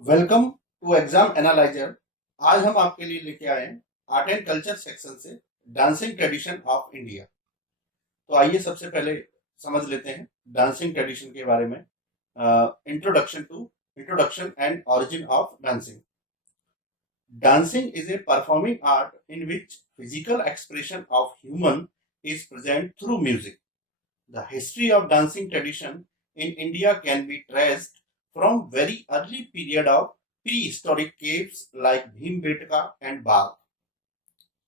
Welcome to exam analyser. आज हम आपके लिए लेके आए हैं आर्ट एंड कल्चर सेक्शन से डांसिंग ट्रेडिशन ऑफ इंडिया। तो आइए सबसे पहले समझ लेते हैं डांसिंग ट्रेडिशन के बारे में। Introduction and origin of dancing. Dancing is a performing art in which physical expression of human is present through music. The history of dancing tradition in India can be traced from very early period of prehistoric caves like Bhimbetka and Bagh.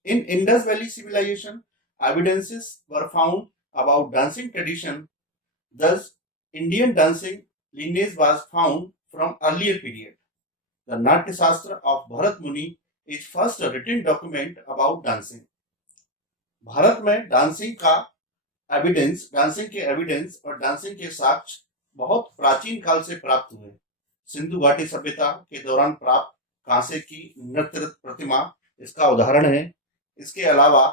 In Indus Valley civilization, evidences were found about dancing tradition. Thus, Indian dancing lineage was found from earlier period. The Natya Shastra of Bharat Muni is first written document about dancing. Bharat में dancing के evidence और dancing के साक्ष्य बहुत प्राचीन काल से प्राप्त हुए। सिंधु घाटी सभ्यता के दौरान प्राप्त कांसे की नृत्य प्रतिमा इसका उदाहरण है। इसके अलावा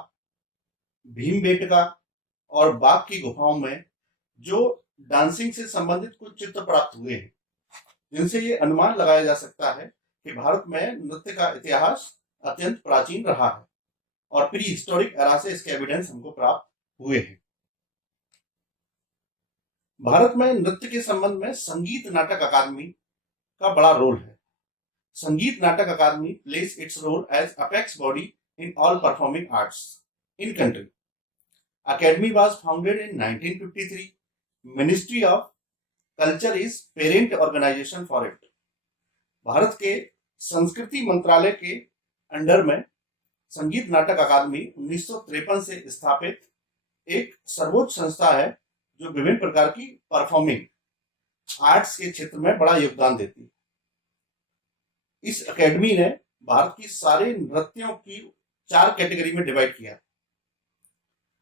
भीमबेटका और बाघ की गुफाओं में जो डांसिंग से संबंधित कुछ चित्र प्राप्त हुए हैं, जिनसे ये अनुमान लगाया जा सकता है कि भारत में नृत्य का इतिहास अत्यंत प्राचीन रहा है और प्री हिस्टोरिक एरा से इसके एविडेंस हमको प्राप्त हुए हैं। भारत में नृत्य के संबंध में संगीत नाटक अकादमी का बड़ा रोल है। Sangeet Natak Akademi place its role as apex body in all performing arts in country. Academy was founded in 1953। Ministry of culture is parent organisation for it. Bharat के संस्कृति मंत्रालय के अंडर में संगीत नाटक अकादमी 1953 से स्थापित एक सर्वोच्च संस्था है जो विभिन्न प्रकार की परफॉर्मिंग आर्ट्स के क्षेत्र में बड़ा योगदान देती है। इस एकेडमी ने भारत की सारे नृत्यों की 4 कैटेगरी में डिवाइड किया।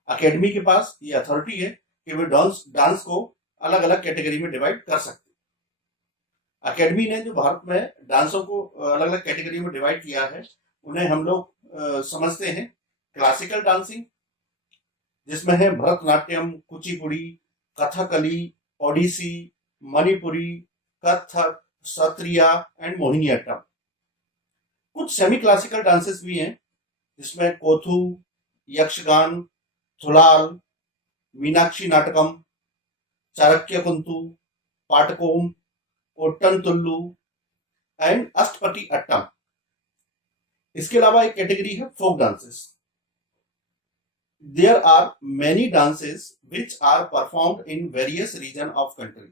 एकेडमी के पास ये अथॉरिटी है कि वे डांस को अलग अलग कैटेगरी में डिवाइड कर सकते हैं। एकेडमी ने जो भारत में डांसों को अलग अलग कैटेगरी में डिवाइड किया है, उन्हें हम लोग समझते हैं क्लासिकल डांसिंग, जिसमें है भरतनाट्यम, कुचिपुड़ी, कथकली, ओडिसी, मणिपुरी, कथक, सत्रिया एंड मोहिनीअट्टम। कुछ सेमी क्लासिकल डांसेस भी हैं, जिसमें कोथू, यक्षगान, थुलाल, मीनाक्षी नाटकम, चाणक्य कुंतु, पाटकोम, ओट्टन तुल्लू एंड अष्टपटी अट्टम। इसके अलावा एक कैटेगरी है folk dances. There are many dances which are performed in various regions of country.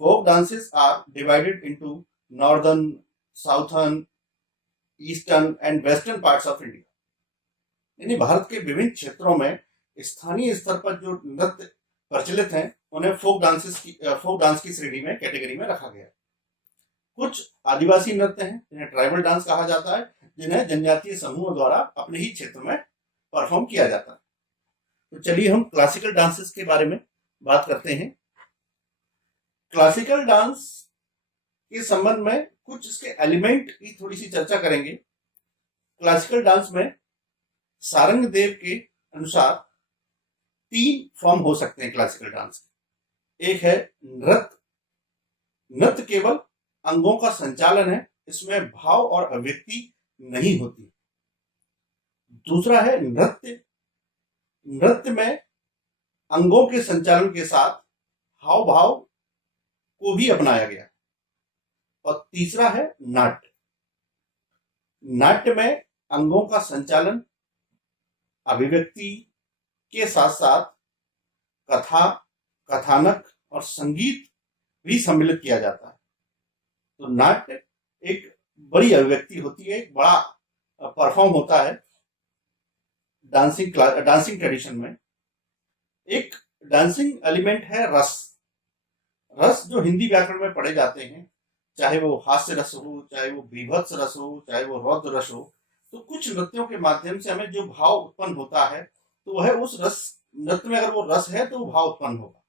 Folk dances are divided into northern, southern, eastern and western parts of India. यानी भारत के विभिन्न क्षेत्रों में स्थानीय स्तर पर जो नृत्य प्रचलित हैं, उन्हें फोक डांस की श्रेणी में कैटेगरी में रखा गया। कुछ आदिवासी नृत्य हैं जिन्हें ट्राइबल डांस कहा जाता है, जिन्हें जनजातीय समूहों द्वारा अपने ही क्षेत्र में परफॉर्म किया जाता है। तो चलिए हम क्लासिकल डांसेस के बारे में बात करते हैं। क्लासिकल डांस के संबंध में कुछ इसके एलिमेंट की थोड़ी सी चर्चा करेंगे। क्लासिकल डांस में सारंग देव के अनुसार 3 फॉर्म हो सकते हैं क्लासिकल डांस के। एक है नृत्य केवल अंगों का संचालन है, इसमें भाव और अभिव्यक्ति नहीं होती। दूसरा है नृत्य में अंगों के संचालन के साथ हाव भाव को भी अपनाया गया। और तीसरा है नाट्य में अंगों का संचालन, अभिव्यक्ति के साथ साथ कथा, कथानक और संगीत भी सम्मिलित किया जाता है। तो नाट्य एक बड़ी अभिव्यक्ति होती है, एक बड़ा परफॉर्म होता है डांसिंग ट्रेडिशन में। एक डांसिंग एलिमेंट है रस जो हिंदी व्याकरण में पढ़े जाते हैं, चाहे वो हास्य रस हो, चाहे वो बीभत्स रस हो, चाहे वो रौद्र रस हो। तो कुछ नृत्यों के माध्यम से हमें जो भाव उत्पन्न होता है, तो वह उस रस, नृत्य में अगर वो रस है तो भाव उत्पन्न होगा।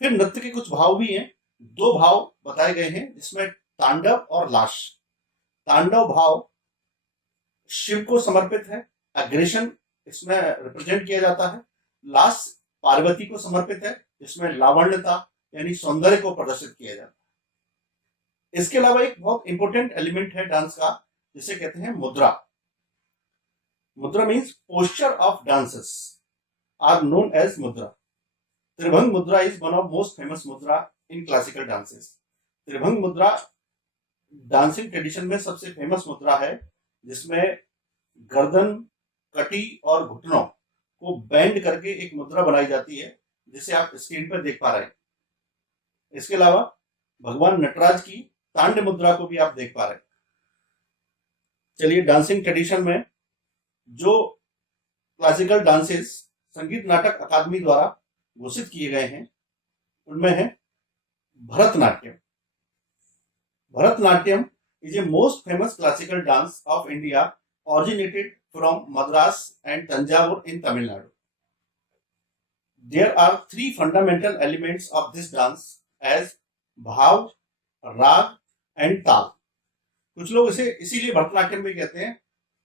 फिर नृत्य के कुछ भाव भी हैं। 2 भाव बताए गए हैं, जिसमें तांडव और लाश। तांडव भाव शिव को समर्पित है, एग्रेशन इसमें रिप्रेजेंट किया जाता है। लाश पार्वती को समर्पित है, जिसमें लावण्यता यानी सौंदर्य को प्रदर्शित किया जाता है। इसके अलावा एक बहुत इंपॉर्टेंट एलिमेंट है डांस का, जिसे कहते हैं mudra. Mudra means posture of dances are known as mudra. Tribhanga mudra is one of most famous mudra in classical dances. त्रिभंग मुद्रा डांसिंग ट्रेडिशन में सबसे फेमस मुद्रा है, जिसमें गर्दन, कटी और घुटनों को बेंड करके एक मुद्रा बनाई जाती है, जिसे आप स्क्रीन पर देख पा रहे हैं। इसके अलावा भगवान नटराज की तांड मुद्रा को भी आप देख पा रहे हैं। चलिए, डांसिंग ट्रेडिशन में जो क्लासिकल डांसेस संगीत नाटक अकादमी द्वारा घोषित किए गए हैं, उनमें है Bharatanatyam. Bharatanatyam is a most famous classical dance of India, originated from Madras and Tanjavur in Tamil Nadu. There are three fundamental elements of this dance as bhav, rag and tal. कुछ लोग इसे इसीलिए भरतनाट्यम भी कहते हैं,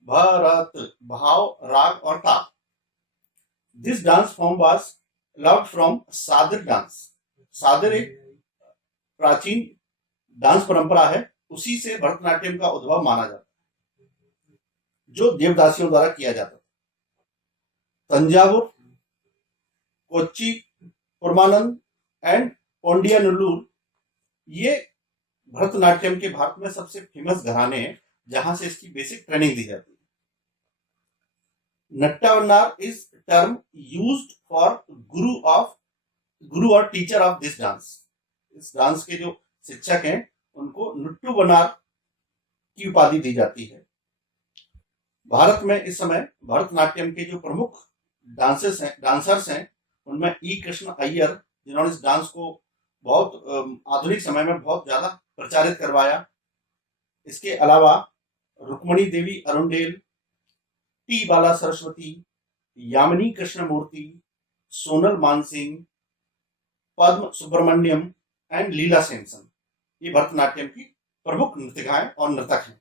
भरत, भाव, राग और ताल। This dance form was loved from सादर डांस। सादर एक प्राचीन डांस परंपरा है, उसी से भरतनाट्यम का उद्भव माना जाता है, जो देवदासियों द्वारा किया जाता था। तंजावुर, कोच्चि, कुर्मानंद एंड पोंडियानुल्लूर ये भरतनाट्यम के भारत में सबसे फेमस घराने हैं, जहां से इसकी बेसिक ट्रेनिंग दी जाती है। नट्टावन्नार इज टर्म यूज्ड फॉर गुरु और टीचर ऑफ दिस डांस। इस डांस के जो शिक्षक हैं, उनको नुट्टू वनार की उपाधि दी जाती है। भारत में इस समय भरतनाट्यम के जो प्रमुख डांसर्स हैं, उनमें ई कृष्ण अय्यर, जिन्होंने इस डांस को बहुत आधुनिक समय में बहुत ज्यादा प्रचारित करवाया। इसके अलावा Rukmini Devi Arundale, T Balasaraswati, Yamini Krishnamurthy, Sonal Mansingh, Padma Subrahmanyam and Leela Samson, ये भरतनाट्यम की प्रमुख नृत्यकाएं और नर्तक हैं।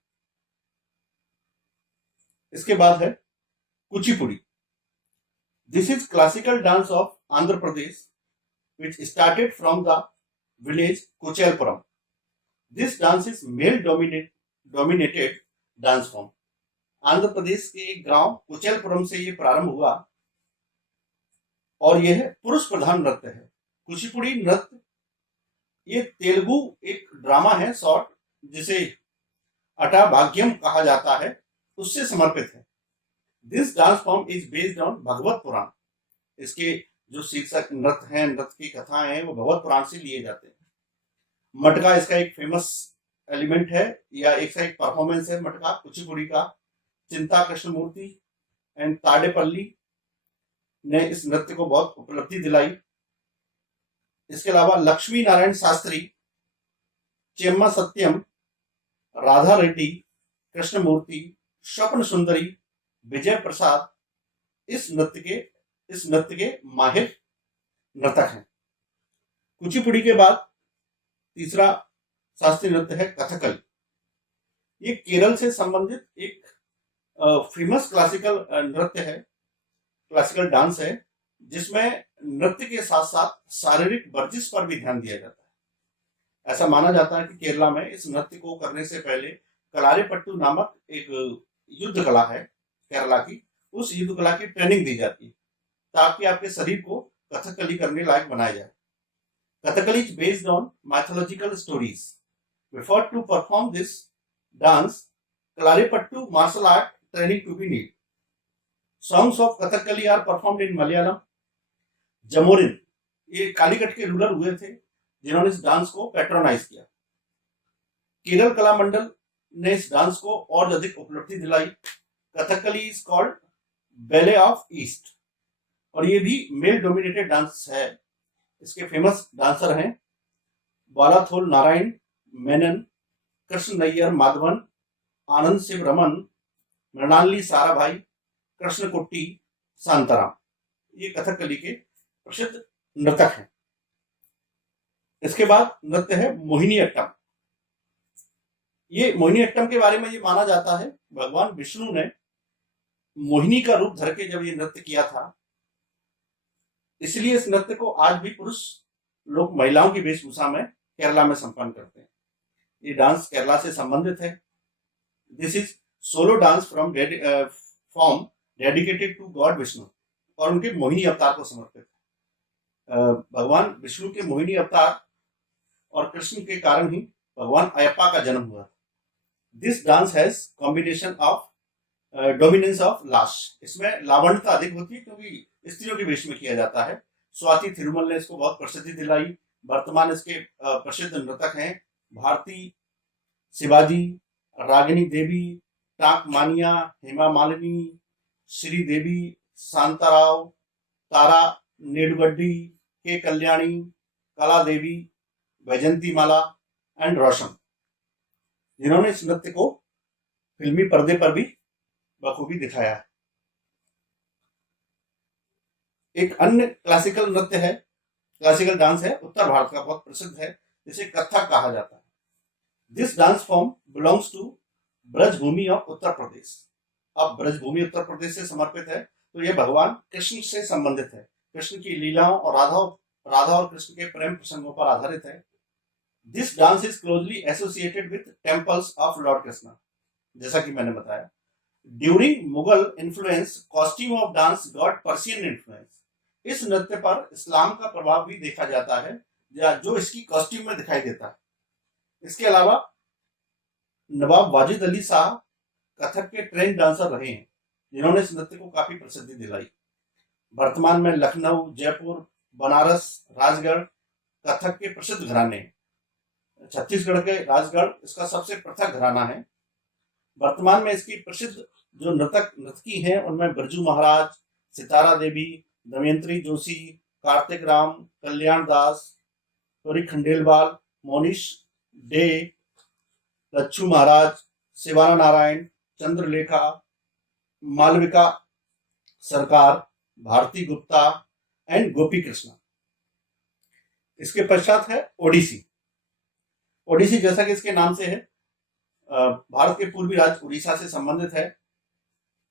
इसके बाद है Kuchipudi. This is classical dance of Andhra Pradesh which started from the village Kuchelpuram. This dance is male dominated dance form. Andhra Pradesh के एक गांव कुचेलपुरम से ये प्रारंभ हुआ और यह पुरुष प्रधान नृत्य है। कुचिपुड़ी नृत्य ये तेलुगु एक ड्रामा है शॉर्ट, जिसे अटा भाग्यम कहा जाता है, उससे समर्पित है। This dance form is based on Bhagavata Purana. इसके जो शीर्षक नृत्य हैं, नृत्य की कथाएं हैं, वो भगवत पुराण से लिए जाते हैं। मटका इसका एक फेमस एलिमेंट है, या एक परफॉर्मेंस है मटका कुचिपुड़ी का। चिंता कृष्णमूर्ति एंड ताडेपल्ली ने इस नृत्य को बहुत उपलब्धि दिलाई। इसके अलावा लक्ष्मी नारायण शास्त्री, चेम्मा सत्यम, राधा रेड्डी, कृष्णमूर्ति, स्वप्न सुंदरी, विजय प्रसाद इस नृत्य के माहिर नर्तक हैं। कुचिपुड़ी के बाद तीसरा शास्त्रीय नृत्य है कथकली। ये केरल से संबंधित एक फेमस क्लासिकल नृत्य है, क्लासिकल डांस है, जिसमें नृत्य के साथ साथ शारीरिक वर्जिश पर भी ध्यान दिया जाता है। ऐसा माना जाता है कि केरला में इस नृत्य को करने से पहले कलारीपट्टू नामक एक युद्ध कला है केरला की, उस युद्ध कला की ट्रेनिंग दी जाती है, ताकि आपके शरीर को कथकली करने लायक बनाया जाए। Kathakali is based on mythological stories. Before to perform this dance, Kalaripayattu martial art training to be need. Songs of Kathakali are performed in Malayalam. Zamorin ये कालीकट के रूलर हुए थे, जिन्होंने इस डांस को पैट्रोनाइज किया। केरल कला मंडल ने इस डांस को और अधिक उपलब्धि दिलाई। Kathakali is called belle of east, और ये भी मेल डोमिनेटेड डांस है। इसके फेमस डांसर हैं बालाथोल नारायण मेनन, कृष्ण नैयर माधवन, आनंद शिव रमन, मृणाली साराभाई, कृष्ण कुट्टी, शांताराम, ये कथकली के प्रसिद्ध नर्तक हैं। इसके बाद नृत्य है मोहिनी अट्टम। ये मोहिनी अट्टम के बारे में ये माना जाता है, भगवान विष्णु ने मोहिनी का रूप धर के जब ये नृत्य किया था, इसलिए इस नृत्य को आज भी पुरुष लोग महिलाओं की वेशभूषा में केरला में संपन्न करते हैं। ये डांस केरला से संबंधित है। This is solo dance from form dedicated to god Vishnu और उनके मोहिनी अवतार को समर्पित है। भगवान विष्णु के मोहिनी अवतार और कृष्ण के कारण ही भगवान अयप्पा का जन्म हुआ। This dance has combination of dominance of लाश, इसमें लावण्यता अधिक होती है क्योंकि स्त्रियों के वेश में किया जाता है। स्वाति थिरुमल ने इसको बहुत प्रसिद्धि दिलाई। वर्तमान इसके प्रसिद्ध नर्तक हैं भारती, शिवाजी, रागिनी देवी, टाक मानिया, हेमा मालिनी, श्री देवी, शांताराव, तारा नेडुगड्डी, के कल्याणी, कला देवी, वैजंती माला एंड रोशन, जिन्होंने इस नृत्य को फिल्मी पर्दे पर भी बखूबी दिखाया है। एक अन्य क्लासिकल नृत्य है, क्लासिकल डांस है, उत्तर भारत का बहुत प्रसिद्ध है, जिसे कथक कहा जाता है। This dance form belongs to Brajbhumi of Uttar Pradesh. अब ब्रजभूमि उत्तर प्रदेश से समर्पित है, तो यह भगवान कृष्ण से संबंधित है। कृष्ण की लीलाओं और राधा और कृष्ण के प्रेम प्रसंगों पर आधारित है। This dance is closely associated with temples of Lord Krishna, जैसा कि मैंने बताया। During Mughal influence costume of dance got Persian influence. इस नृत्य पर इस्लाम का प्रभाव भी देखा जाता है, जो इसकी कॉस्ट्यूम में दिखाई देता है। इसके अलावा नवाब वाजिद अली शाह कथक के ट्रेंड डांसर रहे हैं, जिन्होंने इस नृत्य को काफी प्रसिद्धि दिलाई। वर्तमान में लखनऊ, जयपुर, बनारस, राजगढ़ कथक के प्रसिद्ध घराने हैं। छत्तीसगढ़ के राजगढ़ इसका सबसे पृथक घराना है। वर्तमान में इसकी प्रसिद्ध जो नर्तकी हैं उनमें बिरजू महाराज, सितारा देवी, दमयंती जोशी, कार्तिक राम, कल्याण दास, तोरी खंडेलवाल, मोनिश डे, लच्छू महाराज, शिवाना नारायण, चंद्रलेखा, मालविका सरकार, भारती गुप्ता एंड गोपी कृष्णा। इसके पश्चात है ओडिसी। ओडिसी जैसा कि इसके नाम से है, भारत के पूर्वी राज्य उड़ीसा से संबंधित है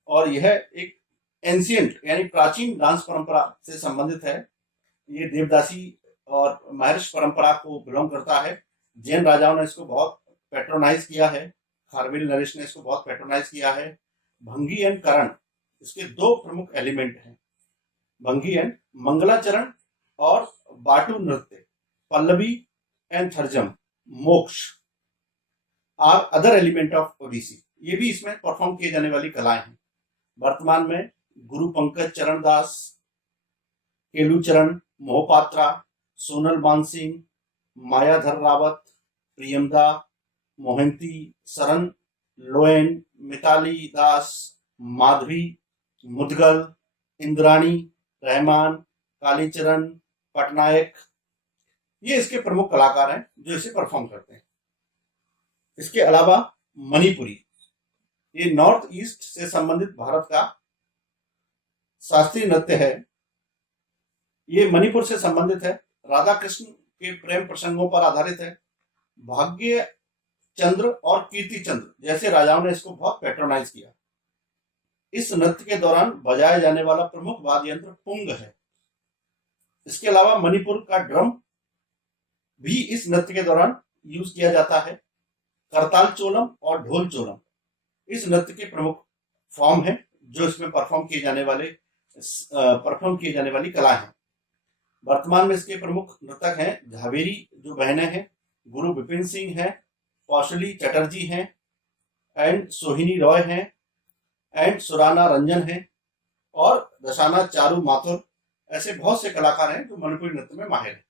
और यह एक एंशियंट यानी प्राचीन डांस परंपरा से संबंधित है। ये देवदासी और महर्ष परंपरा को बिलोंग करता है। जैन राजाओं ने इसको बहुत पैट्रोनाइज किया है। खारवेल नरेश ने इसको बहुत पैट्रोनाइज किया है। भंगी एंड करण इसके दो प्रमुख एलिमेंट हैं। भंगी एंड मंगलाचरण और बाटू नृत्य, Pallavi and Tharijham, Moksha are other element of Odissi. ये भी इसमें परफॉर्म किए जाने वाली कलाएं हैं। वर्तमान में गुरु पंकज चरण दास, केलूचरण मोहपात्रा, सोनल मानसिंह, मायाधर रावत, प्रियमदा, मोहंती, सरन लोएन, मिताली दास, माधवी, मुदगल, इंद्राणी, रहमान, कालीचरण, पटनायक, ये इसके प्रमुख कलाकार हैं जो इसे परफॉर्म करते हैं। इसके अलावा मणिपुरी, ये नॉर्थ ईस्ट से संबंधित भारत का शास्त्रीय नृत्य है। ये मणिपुर से संबंधित है, राधा कृष्ण के प्रेम प्रसंगों पर आधारित है। भाग्य चंद्र और कीर्ति चंद्र जैसे राजाओं ने इसको बहुत पैट्रोनाइज किया। इस नृत्य के दौरान बजाया जाने वाला प्रमुख वाद्य यंत्र पुंग है। इसके अलावा मणिपुर का ड्रम भी इस नृत्य के दौरान यूज किया जाता है। करताल चोलम और ढोल चोलम इस नृत्य के प्रमुख फॉर्म है जो इसमें परफॉर्म किए जाने वाली कला है। वर्तमान में इसके प्रमुख नर्तक हैं झावेरी जो बहनें हैं, गुरु विपिन सिंह हैं, कौशली चटर्जी हैं एंड सोहिनी रॉय हैं एंड सुराना रंजन हैं और दशाना चारू माथुर। ऐसे बहुत से कलाकार हैं जो मणिपुरी नृत्य में माहिर हैं।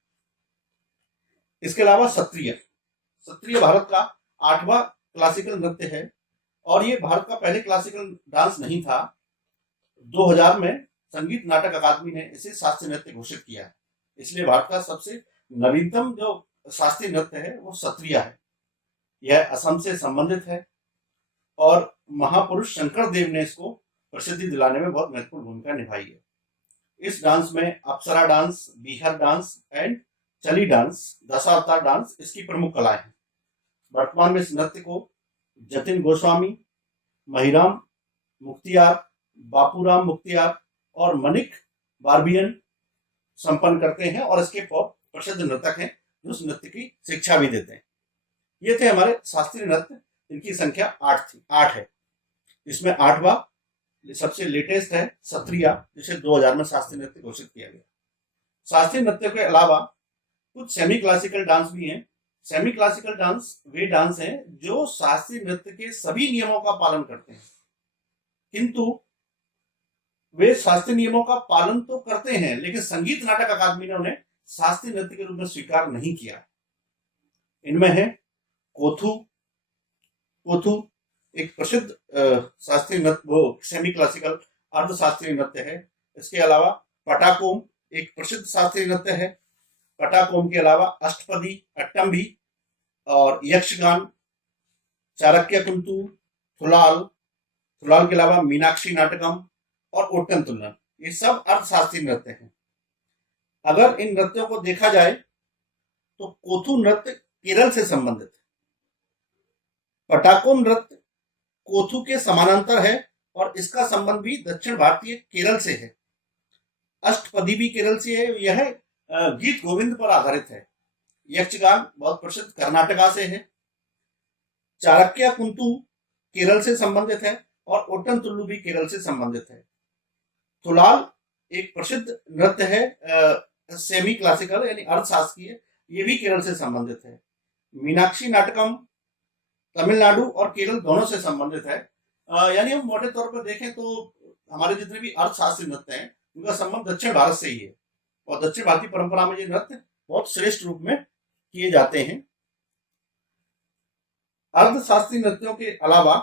इसके अलावा सत्रिय भारत का 8वां क्लासिकल नृत्य है और ये भारत का पहले क्लासिकल डांस नहीं था। 2000 में संगीत नाटक अकादमी ने इसे शास्त्रीय नृत्य घोषित किया है। इसलिए भारत का सबसे नवीनतम जो शास्त्रीय नृत्य है वो सत्रिया है। यह असम से संबंधित है और महापुरुष शंकर देव ने इसको प्रसिद्धि दिलाने में बहुत महत्वपूर्ण भूमिका निभाई है। इस डांस में अप्सरा डांस, बिहार डांस एंड चली डांस, दशावतार डांस इसकी प्रमुख कलाएं हैं। वर्तमान में इस नृत्य को जतिन गोस्वामी, महिराम मुख्तियार, बापूराम मुख्तियार और मनिक बार्बियन संपन्न करते हैं और इसके प्रसिद्ध नर्तक हैं जो इस नृत्य की शिक्षा भी देते हैं। ये थे हमारे शास्त्रीय नृत्य, इनकी संख्या 8 है। इसमें 8वां सबसे लेटेस्ट है सत्रिया, जिसे 2000 में शास्त्रीय नृत्य घोषित किया गया। शास्त्रीय नृत्य के अलावा कुछ सेमी क्लासिकल डांस भी हैं। सेमी क्लासिकल डांस वे डांस हैं जो शास्त्रीय नृत्य के सभी नियमों का पालन करते हैं, किंतु वे शास्त्रीय नियमों का पालन तो करते हैं, लेकिन संगीत नाटक अकादमी ने उन्हें शास्त्रीय नृत्य के रूप में स्वीकार नहीं किया। इनमें है कोथू। कोथू एक प्रसिद्ध शास्त्रीय नृत्य, वो सेमी क्लासिकल अर्ध शास्त्रीय नृत्य है। इसके अलावा पटाकोम एक प्रसिद्ध शास्त्रीय नृत्य है। पटाकोम के अलावा अष्टपदी, अट्टम्भी और यक्षगान, चारक्य कुंतु, थुलाल, थुलाल के अलावा मीनाक्षी नाटकम और ओट्टन तुल्लन, ये सब अर्थशास्त्रीय नृत्य हैं। अगर इन नृत्यों को देखा जाए तो कोथू नृत्य केरल से संबंधित है। पटाकोम नृत्य कोथू के समानांतर है और इसका संबंध भी दक्षिण भारतीय केरल से है। अष्टपदी भी केरल से है, यह गीत गोविंद पर आधारित है। यक्षगान बहुत प्रसिद्ध कर्नाटका से है। चारक्य कुंतु केरल से संबंधित है और ओट्टन तुल्लु भी केरल से संबंधित है। थुलाल एक प्रसिद्ध नृत्य है सेमी क्लासिकल यानी अर्थशास्त्रीय, ये भी केरल से संबंधित है। मीनाक्षी नाटकम तमिलनाडु और केरल दोनों से संबंधित है। यानी हम मोटे तौर पर देखें तो हमारे जितने भी अर्थशास्त्रीय नृत्य हैं उनका संबंध दक्षिण भारत से ही है, और दक्षिण भारतीय परंपरा में ये नृत्य बहुत श्रेष्ठ रूप में किए जाते हैं। अर्थशास्त्रीय नृत्यों के अलावा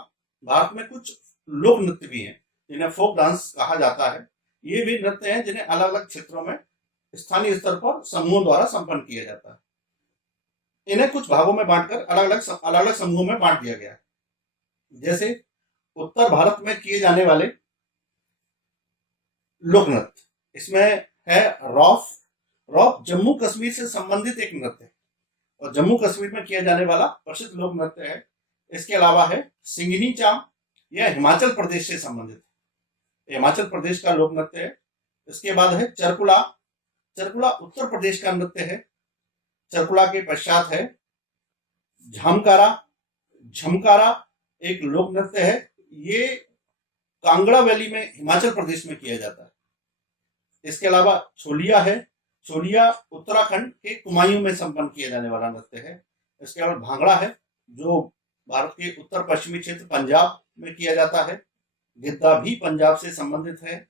भारत में कुछ लोक नृत्य भी हैं जिन्हें फोक डांस कहा जाता है। ये भी नृत्य हैं जिन्हें अलग अलग क्षेत्रों में स्थानीय स्तर पर समूहों द्वारा संपन्न किया जाता है। इन्हें कुछ भागों में बांटकर अलग अलग समूहों में बांट दिया गया है। जैसे उत्तर भारत में किए जाने वाले लोक नृत्य, इसमें है रौफ। रौफ जम्मू कश्मीर से संबंधित एक नृत्य है और जम्मू कश्मीर में किया जाने वाला प्रसिद्ध लोक नृत्य है। इसके अलावा है सिंगनी चाम, यह हिमाचल प्रदेश से संबंधित है, हिमाचल प्रदेश का लोक नृत्य है। इसके बाद है चरकुला। चरकुला उत्तर प्रदेश का नृत्य है। चरकुला के पश्चात है झमकारा। झमकारा एक लोक नृत्य है, ये कांगड़ा वैली में हिमाचल प्रदेश में किया जाता है। इसके अलावा छोलिया है। छोलिया उत्तराखंड के कुमायूं में संपन्न किया जाने वाला नृत्य है। इसके अलावा भांगड़ा है जो भारत के उत्तर पश्चिमी क्षेत्र पंजाब में किया जाता है। गिद्दा भी पंजाब से संबंधित है।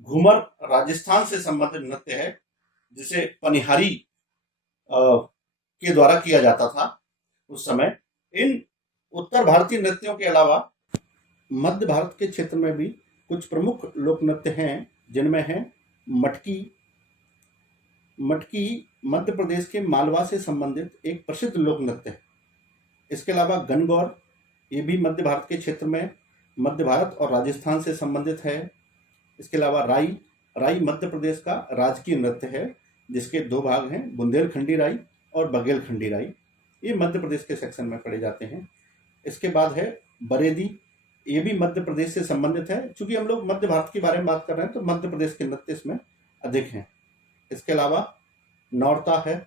घूमर राजस्थान से संबंधित नृत्य है जिसे पनिहारी के द्वारा किया जाता था उस समय। इन उत्तर भारतीय नृत्यों के अलावा मध्य भारत के क्षेत्र में भी कुछ प्रमुख लोक नृत्य हैं जिनमें है मटकी। मटकी मध्य प्रदेश के मालवा से संबंधित एक प्रसिद्ध लोक नृत्य है। इसके अलावा गणगौर, ये भी मध्य भारत के क्षेत्र में मध्य भारत और राजस्थान से संबंधित है। इसके अलावा राई। राई मध्य प्रदेश का राजकीय नृत्य है जिसके दो भाग हैं, बुंदेलखंडी राई और बघेलखंडी राई। ये मध्य प्रदेश के सेक्शन में पढ़े जाते हैं। इसके बाद है बरेदी, ये भी मध्य प्रदेश से संबंधित है। चूंकि हम लोग मध्य भारत के बारे में बात कर रहे हैं तो मध्य प्रदेश के नृत्य इसमें अधिक हैं। इसके अलावा नौरता है,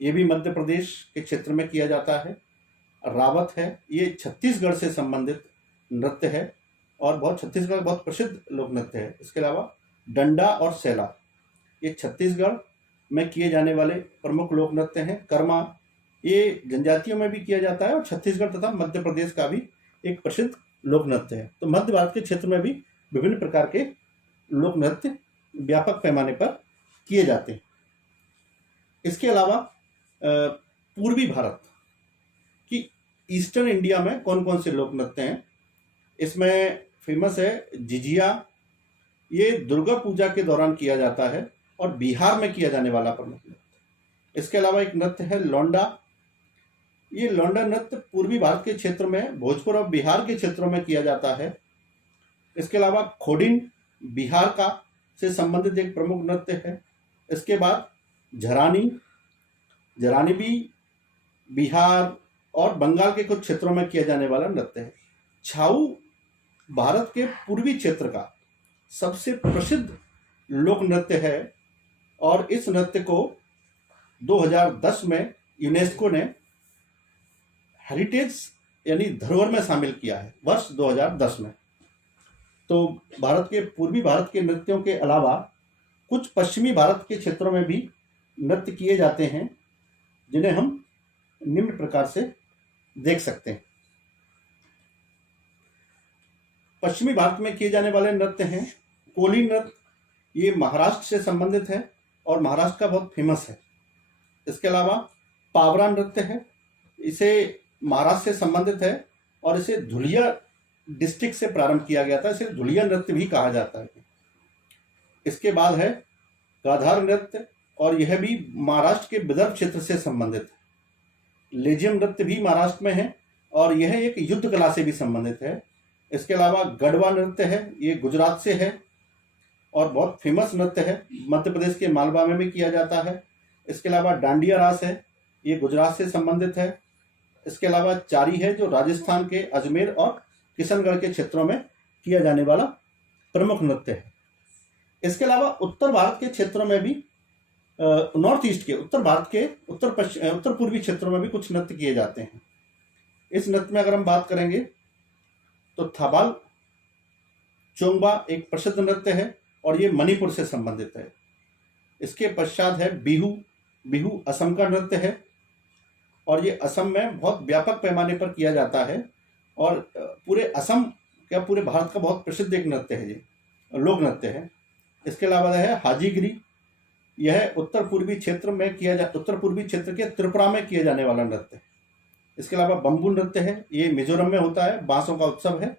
ये भी मध्य प्रदेश के क्षेत्र में किया जाता है। रावत है, ये छत्तीसगढ़ से संबंधित नृत्य है और छत्तीसगढ़ बहुत प्रसिद्ध लोक नृत्य है। इसके अलावा डंडा और सैला, ये छत्तीसगढ़ में किए जाने वाले प्रमुख लोक नृत्य हैं। कर्मा, ये जनजातियों में भी किया जाता है और छत्तीसगढ़ तथा मध्य प्रदेश का भी एक प्रसिद्ध लोक नृत्य है। तो मध्य भारत के क्षेत्र में भी विभिन्न प्रकार के लोक नृत्य व्यापक पैमाने पर किए जाते हैं। इसके अलावा पूर्वी भारत की ईस्टर्न इंडिया में कौन कौन से लोक नृत्य हैं, इसमें फेमस है झिझिया। ये दुर्गा पूजा के दौरान किया जाता है और बिहार में किया जाने वाला प्रमुख नृत्य। इसके अलावा एक नृत्य है लौंडा। ये लौंडा नृत्य पूर्वी भारत के क्षेत्र में भोजपुर और बिहार के क्षेत्रों में किया जाता है। इसके अलावा खोडिन बिहार का से संबंधित एक प्रमुख नृत्य है। इसके बाद झरानी। झरानी भी बिहार और बंगाल के कुछ क्षेत्रों में किया जाने वाला नृत्य है। छाऊ भारत के पूर्वी क्षेत्र का सबसे प्रसिद्ध लोक नृत्य है और इस नृत्य को 2010 में यूनेस्को ने हेरिटेज यानी धरोहर में शामिल किया है वर्ष 2010 में। तो पूर्वी भारत के नृत्यों के अलावा कुछ पश्चिमी भारत के क्षेत्रों में भी नृत्य किए जाते हैं, जिन्हें हम निम्न प्रकार से देख सकते हैं। पश्चिमी भारत में किए जाने वाले नृत्य हैं कोली नृत्य। ये महाराष्ट्र से संबंधित है और महाराष्ट्र का बहुत फेमस है। इसके अलावा पावरा नृत्य है, इसे महाराष्ट्र से संबंधित है और इसे धुलिया डिस्ट्रिक्ट से प्रारंभ किया गया था, इसे धुलिया नृत्य भी कहा जाता है। इसके बाद है गाधार नृत्य और यह भी महाराष्ट्र के विदर्भ क्षेत्र से संबंधित है। लेजियम नृत्य भी महाराष्ट्र में है और यह एक युद्ध कला से भी संबंधित है। इसके अलावा गढ़वा नृत्य है, ये गुजरात से है और बहुत फेमस नृत्य है, मध्य प्रदेश के मालवा में भी किया जाता है। इसके अलावा डांडिया रास है, ये गुजरात से संबंधित है। इसके अलावा चारी है, जो राजस्थान के अजमेर और किशनगढ़ के क्षेत्रों में किया जाने वाला प्रमुख नृत्य है। इसके अलावा उत्तर भारत के क्षेत्रों में भी नॉर्थ ईस्ट के उत्तर भारत के उत्तर पूर्वी क्षेत्रों में भी कुछ नृत्य किए जाते हैं। इस नृत्य में अगर हम बात करेंगे तो थाबाल चोंगबा एक प्रसिद्ध नृत्य है और ये मणिपुर से संबंधित है। इसके पश्चात है बिहू। बिहू असम का नृत्य है और ये असम में बहुत व्यापक पैमाने पर किया जाता है और पूरे असम क्या पूरे भारत का बहुत प्रसिद्ध एक नृत्य है, ये लोक नृत्य है। इसके अलावा है हाजीगिरी। यह उत्तर पूर्वी क्षेत्र के त्रिपुरा में किया जाने वाला नृत्य है। इसके अलावा बम्बू नृत्य है, ये मिजोरम में होता है, बांसों का उत्सव है।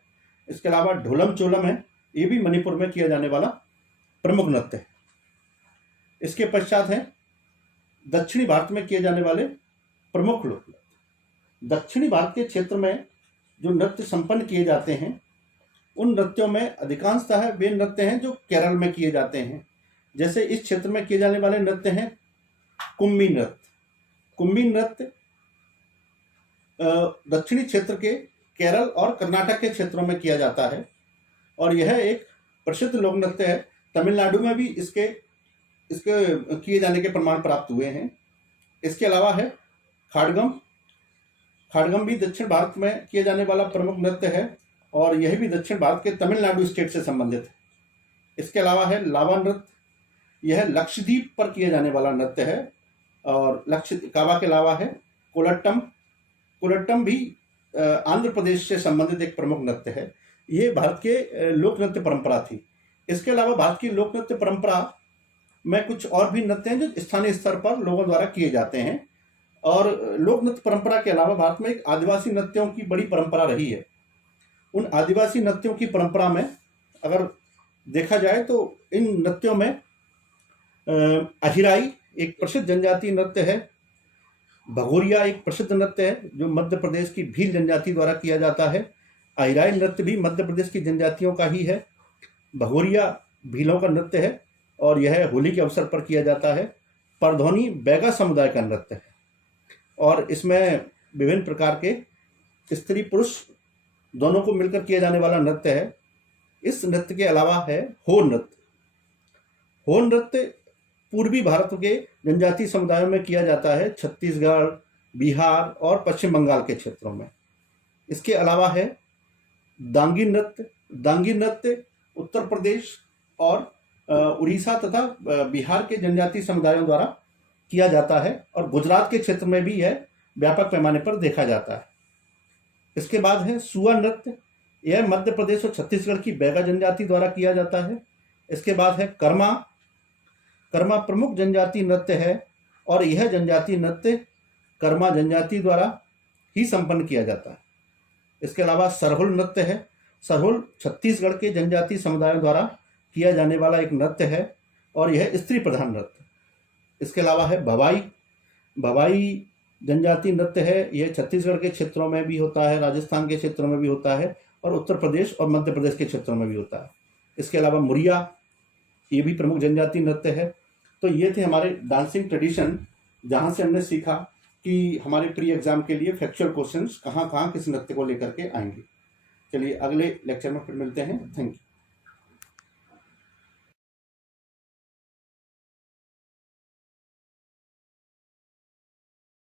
इसके अलावा ढोलम चोलम है, ये भी मणिपुर में किया जाने वाला प्रमुख नृत्य है। इसके पश्चात है दक्षिणी भारत में किए जाने वाले प्रमुख लोक नृत्य। दक्षिणी भारत के क्षेत्र में जो नृत्य संपन्न किए जाते हैं उन नृत्यों में अधिकांशतः वे नृत्य हैं जो केरल में किए जाते हैं। जैसे इस क्षेत्र में किए जाने वाले नृत्य हैं कुम्मी नृत्य। कुम्मी नृत्य दक्षिणी क्षेत्र के केरल और कर्नाटक के क्षेत्रों में किया जाता है और यह एक प्रसिद्ध लोक नृत्य है। तमिलनाडु में भी इसके किए जाने के प्रमाण प्राप्त हुए हैं। इसके अलावा है खाड़गम। खाड़गम भी दक्षिण भारत में किए जाने वाला प्रमुख नृत्य है और यह भी दक्षिण भारत के तमिलनाडु स्टेट से संबंधित है। इसके अलावा है लावा नृत्य। यह लक्षद्वीप पर किए जाने वाला नृत्य है और कावा के अलावा है कोलट्टम। कोलट्टम भी आंध्र प्रदेश से संबंधित एक प्रमुख नृत्य है। ये भारत के लोक नृत्य परंपरा थी। इसके अलावा भारत की लोक नृत्य परंपरा में कुछ और भी नृत्य हैं जो स्थानीय स्तर पर लोगों द्वारा किए जाते हैं। और लोक नृत्य परंपरा के अलावा भारत में एक आदिवासी नृत्यों की बड़ी परंपरा रही है। उन आदिवासी नृत्यों की परंपरा में अगर देखा जाए तो इन नृत्यों में अहिराई एक प्रसिद्ध जनजातीय नृत्य है। भगोरिया एक प्रसिद्ध नृत्य है जो मध्य प्रदेश की भील जनजाति द्वारा किया जाता है। अहिराई नृत्य भी मध्य प्रदेश की जनजातियों का ही है। भगोरिया भीलों का नृत्य है और यह होली के अवसर पर किया जाता है। परधौनी बैगा समुदाय का नृत्य है और इसमें विभिन्न प्रकार के स्त्री पुरुष दोनों को मिलकर किया जाने वाला नृत्य है। इस नृत्य के अलावा है हो नृत्य। हो नृत्य पूर्वी भारत के जनजातीय समुदायों में किया जाता है, छत्तीसगढ़, बिहार और पश्चिम बंगाल के क्षेत्रों में। इसके अलावा है दांगी नृत्य। दांगी नृत्य उत्तर प्रदेश और उड़ीसा तथा बिहार के जनजातीय समुदायों द्वारा किया जाता है और गुजरात के क्षेत्र में भी यह व्यापक पैमाने पर देखा जाता है। इसके बाद है सुआ नृत्य। यह मध्य प्रदेश और छत्तीसगढ़ की बैगा जनजाति द्वारा किया जाता है। इसके बाद है कर्मा। कर्मा प्रमुख जनजातीय नृत्य है और यह जनजातीय नृत्य कर्मा जनजाति द्वारा ही संपन्न किया जाता है। इसके अलावा सरहुल नृत्य है। सरहुल छत्तीसगढ़ के जनजातीय समुदायों द्वारा किया जाने वाला एक नृत्य है और यह स्त्री प्रधान नृत्य। इसके अलावा है भवाई। भवाई जनजातीय नृत्य है। यह छत्तीसगढ़ के क्षेत्रों में भी होता है, राजस्थान के क्षेत्रों में भी होता है और उत्तर प्रदेश और मध्य प्रदेश के क्षेत्रों में भी होता है। इसके अलावा मुरिया, ये भी प्रमुख जनजातीय नृत्य है। तो ये थे हमारे डांसिंग ट्रेडिशन, जहाँ से हमने सीखा कि हमारे प्री एग्जाम के लिए फैक्चुअल क्वेश्चंस कहाँ कहाँ किस नृत्य को लेकर के आएंगे। चलिए अगले लेक्चर में फिर मिलते हैं। Thank you.